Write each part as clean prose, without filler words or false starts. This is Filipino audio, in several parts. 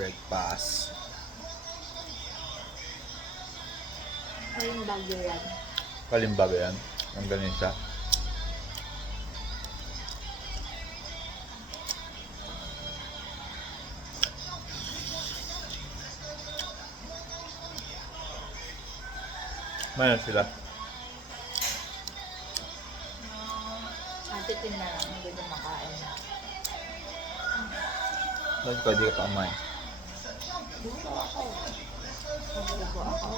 breakfast. Kalimbago yan. Kalimbago yan. Ang galing siya. Mayroon sila. Ate, tin na lang. Hindi ko makain. Bakit pwede ka pa kumain? Gusto ako. Gusto ako.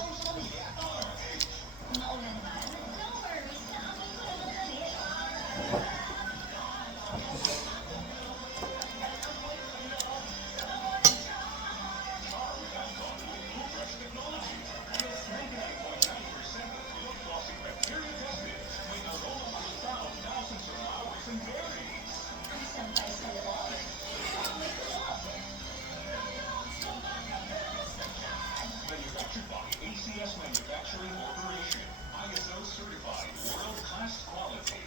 ACS Manufacturing Corporation, ISO certified, world-class quality.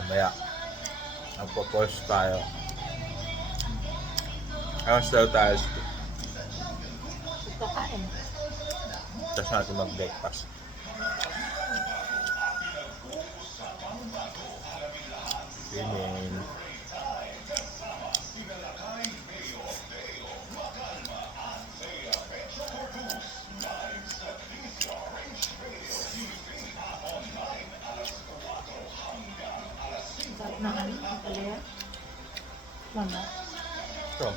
Mamaya. Magpo-post tayo. Ayos daw tayo. Gusto kain. Tapos natin mag-breakfast. Pinin. Sarap na ano? Ang pala yan? Mama. So,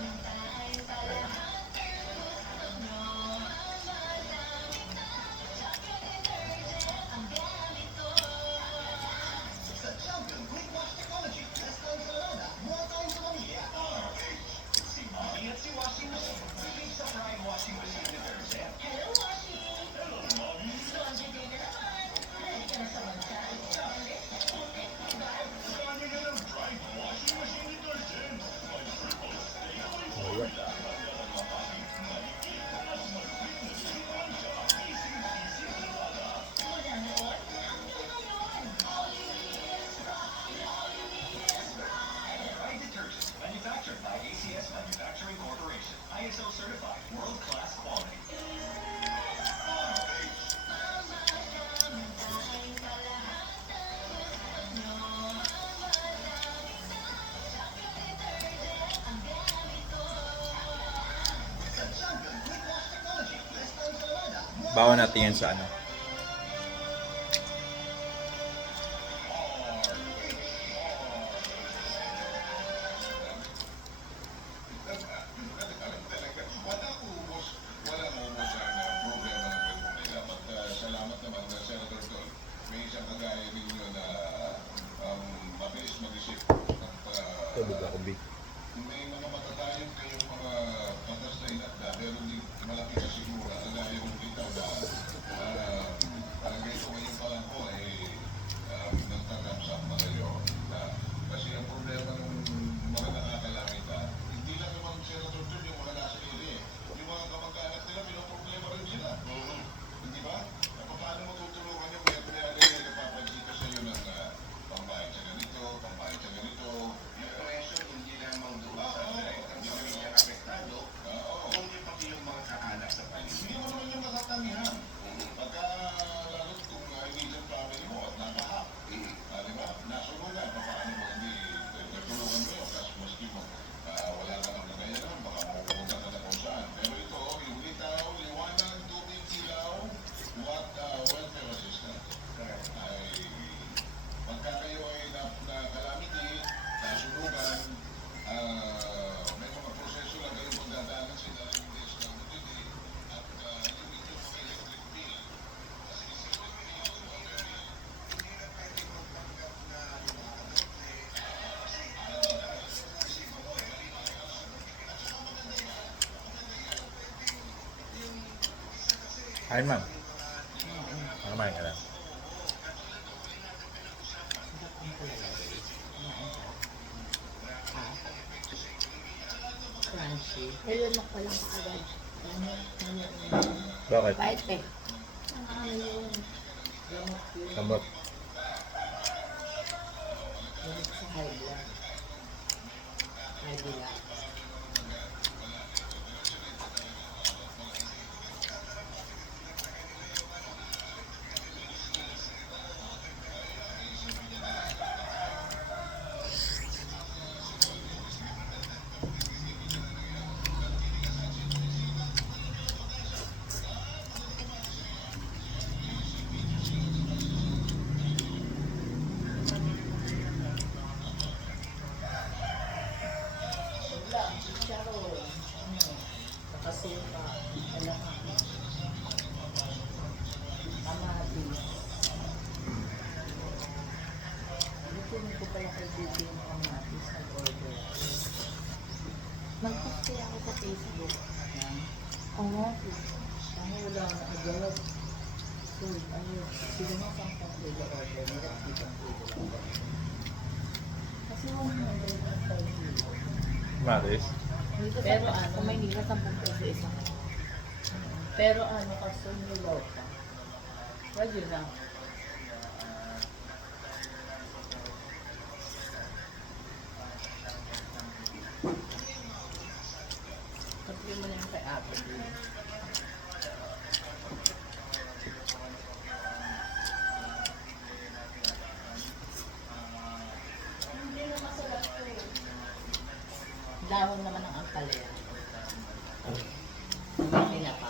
Manufactured by ACS Manufacturing Corporation, ISO certified, world-class quality. bawa natin yan sa ano. Salamat naman na Senator Tol. May isang kagaya ninyo na mabilis mag-isip at Tubig ako, Big. may mga matatayog kayong mga patas na inakda pero hindi malaki sa sigura. Kagaya kong kita na ganito ngayon pa lang po ay nagtatamsak na kayo. Kasi ang problema ng mga nakakalamita, hindi lang naman Senator Tol yung mga nasa area. Yung mga kamag-anak nila, pinoproblema rin sila. Hindi ba? Paano mo tutulungan yung kaya nagpapagsika sa iyo ng pambayad sa ganito, pambayad sa ganito. Yung presyo, hindi lamang doon sa pamilyang apektado, kundi pati yung mga kaanak sa paligid. Hindi mo naman yung makatamihan. Pagka lalo kung immediate family mo at nabaha. Di ba? Nasunugan, paano mo hindi nagtulungan mo yun? Kasi maski mo, wala ka ng kagayanan, baka mapupunta ka na kung saan. Pero ito, yung litaw, liwanag, tubig, ilaw, welfare assistance. Ay, pagka kayo ay na-calamity, nasunugan, may mga proseso lang kayong pagdadaanan sa ilalim ng DSWD at yung inyong mga electric bill. Kasi hindi na pwede magpanggap na yung mga kadote. Kain, ma'am. Kumain ka na. Crunchy. Nilunok ko lang kaagad. Bakit? Kahit eh. Ang ano yun. Gamot yun. Kamot. High blood. High blood. Wala, chicharon. Nakasuka. Alam ka. Kamatis. Hindi ko pala kay Bibi yung kamatis. Nag-order. Mag-post kaya ako sa Facebook. Yan. Oo. Ang wala na agad. So, ayun. Sino mo pang kilo order? Nila dito ang kilo order. Kasi 100 ang per kilo. Maris. Dito Pero sa, ano? sa Maynila, 10 peso isang. Pero ano, kasi nilaw pa. Pwede na. Sabi mo na yung kay Ate. Dahon naman ng ampalaya. Pinapa.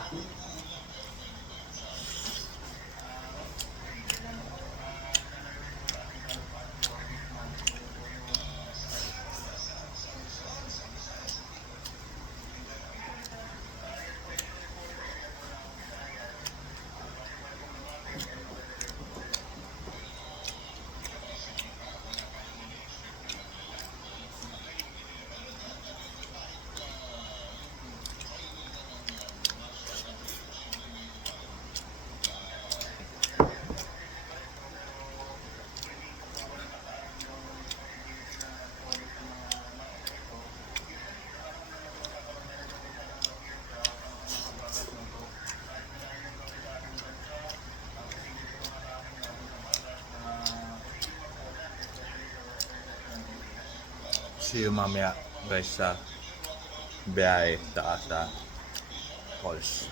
See you mamaya guys sa biyahe sa Falls.